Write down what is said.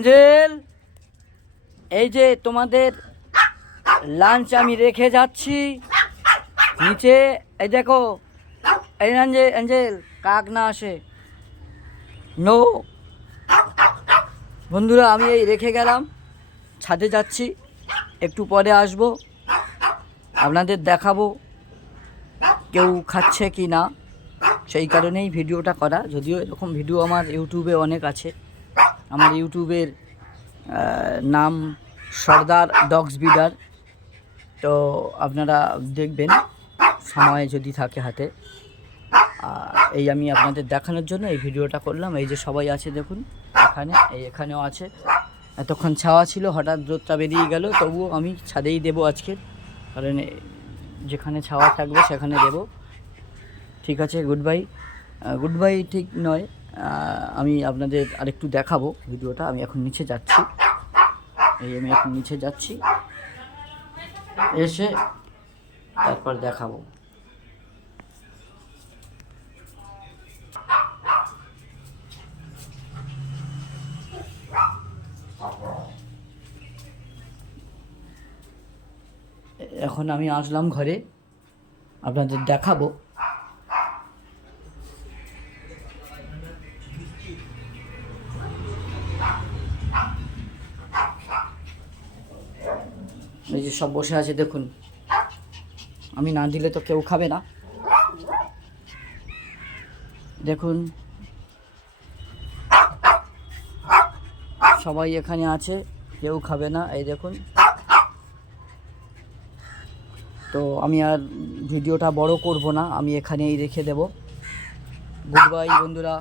Angel, এই যে তোমাদের লাঞ্চ আমি রেখে যাচ্ছি নিচে। এই দেখো, এই অ্যাঞ্জেল কাক না আসে। নো বন্ধুরা, আমি এই রেখে গেলাম, ছাদে যাচ্ছি, একটু পরে আসব, আপনাদের দেখাবো কেউ খাচ্ছে কি না। সেই কারণেই ভিডিওটা করা, যদিও এরকম ভিডিও আমার ইউটিউবে অনেক আছে। আমার ইউটিউবের নাম সর্দার ডগস ব্রিডার। তো আপনারা দেখবেন সময় যদি থাকে হাতে। এই আমি আপনাদের দেখানোর জন্য এই ভিডিওটা করলাম। এই যে সবাই আছে দেখুন, এখানেও আছে। এতক্ষণ ছাওয়া ছিল, হঠাৎ রোদটা বেরিয়ে গেল, তবুও আমি ছাদেই দেবো আজকে, কারণ যেখানে ছাওয়া থাকবে সেখানে দেব। ঠিক আছে, গুড বাই ঠিক নয়, আমি আপনাদের আরেকটু দেখাবো ভিডিওটা। আমি এখন নিচে যাচ্ছি, আমি এখন নিচে যাচ্ছি, এসে তারপর দেখাবো। এখন আমি আসলাম ঘরে, আপনাদের দেখাবো। এই যে সব বসে আছে দেখুন, আমি না দিলে তো কেউ খাবে না। দেখুন সবাই এখানে আছে, কেউ খাবে না, এই দেখুন। তো আমি আর ভিডিওটা বড় করব না, আমি এখানেই রেখে দেব। গুড বাই বন্ধুরা।